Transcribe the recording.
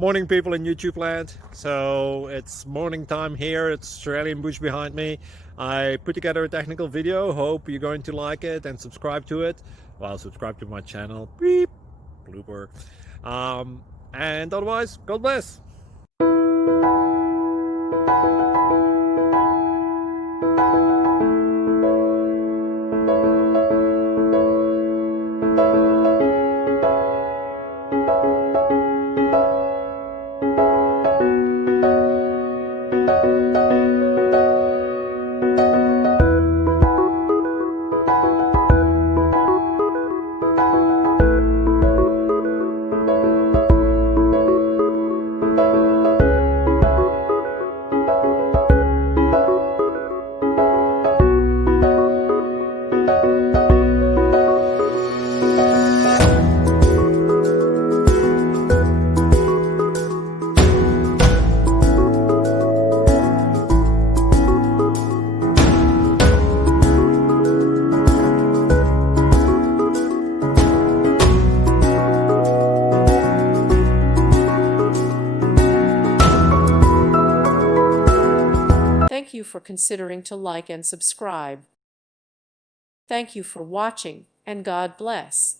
Morning, people in YouTube land. So it's morning time here. It's Australian bush behind me. I put together a technical video. Hope you're going to like it and subscribe to it. Well, subscribe to my channel. Beep. Blooper. And otherwise, God bless. Thank you for considering to like and subscribe. Thank you for watching, and God bless.